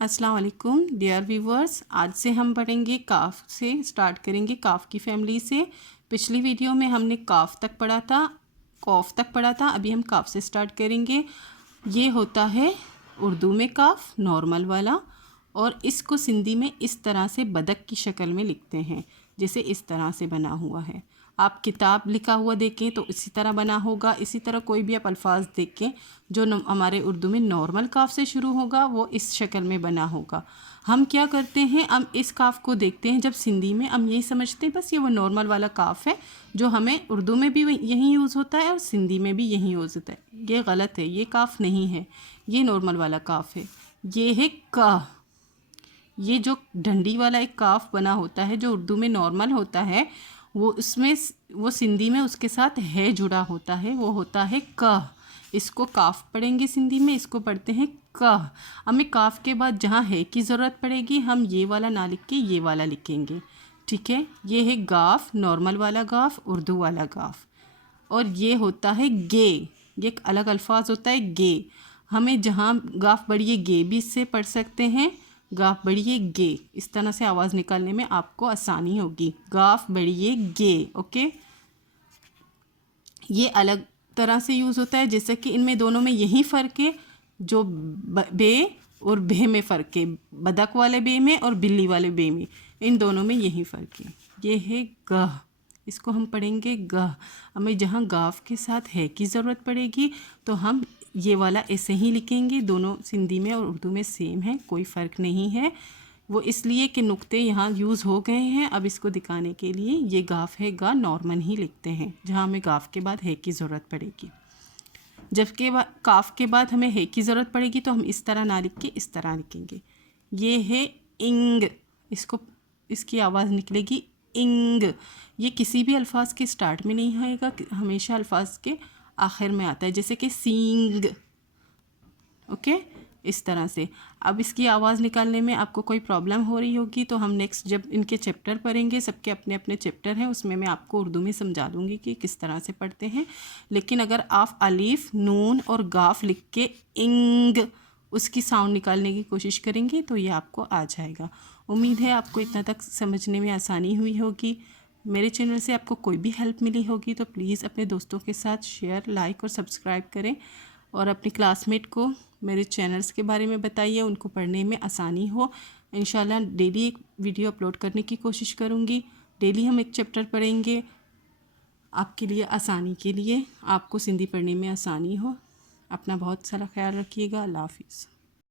अस्सलाम वालेकुम dear viewers. आज से हम पढ़ेंगे काफ से स्टार्ट करेंगे, काफ की फैमिली से। पिछली वीडियो में हमने काफ तक पढ़ा था, कौफ तक पढ़ा था। अभी हम काफ से स्टार्ट करेंगे। ये होता है उर्दू में काफ, नॉर्मल वाला, और इसको सिंधी में इस तरह से बदक की शक्ल में लिखते हैं, जैसे इस तरह से बना हुआ है। आप किताब लिखा हुआ देखें तो इसी तरह बना होगा। इसी तरह कोई भी आप अल्फाज देखें जो हमारे उर्दू में नॉर्मल काफ से शुरू होगा वो इस शक्ल में बना होगा। हम क्या करते हैं, हम इस काफ को देखते हैं जब सिंधी में हम यही समझते हैं बस ये वो नॉर्मल वाला काफ है जो हमें उर्दू में भी यही यूज़ होता है और सिंधी में भी यही यूज़ होता है। ये गलत है, ये काफ नहीं है, ये नॉर्मल वाला काफ है। ये है का। ये जो डंडी वाला एक काफ बना होता है जो उर्दू में नॉर्मल होता है, वो उसमें वो सिंधी में उसके साथ है जुड़ा होता है, वो होता है क। इसको काफ पढ़ेंगे सिंधी में, इसको पढ़ते हैं क। हमें काफ के बाद जहाँ है की ज़रूरत पड़ेगी हम ये वाला ना लिख के ये वाला लिखेंगे, ठीक है। ये है गाफ, नॉर्मल वाला गाफ, उर्दू वाला गाफ। और ये होता है गे, ये एक अलग अल्फाज होता है गे। हमें जहाँ गाफ बढ़िए गे भी इससे पढ़ सकते हैं, गाफ बढ़िए गे। इस तरह से आवाज़ निकालने में आपको आसानी होगी, गाफ बढ़िए गे, ओके। ये अलग तरह से यूज़ होता है, जैसे कि इनमें दोनों में यही फ़र्क है जो बे और बे में फ़र्क है, बदक वाले बे में और बिल्ली वाले बे में, इन दोनों में यही फ़र्क है। ये है गह, इसको हम पढ़ेंगे गह। हमें जहाँ गाफ के साथ है की ज़रूरत पड़ेगी तो हम ये वाला ऐसे ही लिखेंगे। दोनों सिंधी में और उर्दू में सेम है, कोई फ़र्क नहीं है। वो इसलिए कि नुक्ते यहाँ यूज़ हो गए हैं, अब इसको दिखाने के लिए ये गाफ है गा नॉर्मल ही लिखते हैं जहाँ हमें गाफ के बाद है की ज़रूरत पड़ेगी। जबकि काफ के बाद हमें है की ज़रूरत पड़ेगी तो हम इस तरह ना लिख के इस तरह लिखेंगे। ये है इंग, इसको इसकी आवाज़ निकलेगी इंग। ये किसी भी अल्फाज के स्टार्ट में नहीं आएगा, हमेशा अल्फाज के आखिर में आता है, जैसे कि सींग, ओके, इस तरह से। अब इसकी आवाज़ निकालने में आपको कोई प्रॉब्लम हो रही होगी तो हम नेक्स्ट जब इनके चैप्टर पढ़ेंगे, सबके अपने अपने चैप्टर हैं, उसमें मैं आपको उर्दू में समझा दूँगी कि किस तरह से पढ़ते हैं। लेकिन अगर आप अलीफ, नून और गाफ लिख के इंग उसकी साउंड निकालने की कोशिश करेंगे तो ये आपको आ जाएगा। उम्मीद है आपको इतना तक समझने में आसानी हुई होगी। मेरे चैनल से आपको कोई भी हेल्प मिली होगी तो प्लीज़ अपने दोस्तों के साथ शेयर, लाइक और सब्सक्राइब करें, और अपनी क्लासमेट को मेरे चैनल्स के बारे में बताइए, उनको पढ़ने में आसानी हो। इंशाल्लाह डेली एक वीडियो अपलोड करने की कोशिश करूँगी। डेली हम एक चैप्टर पढ़ेंगे आपके लिए आसानी के लिए, आपको सिंधी पढ़ने में आसानी हो। अपना बहुत सारा ख्याल रखिएगा। अल्लाह हाफिज़।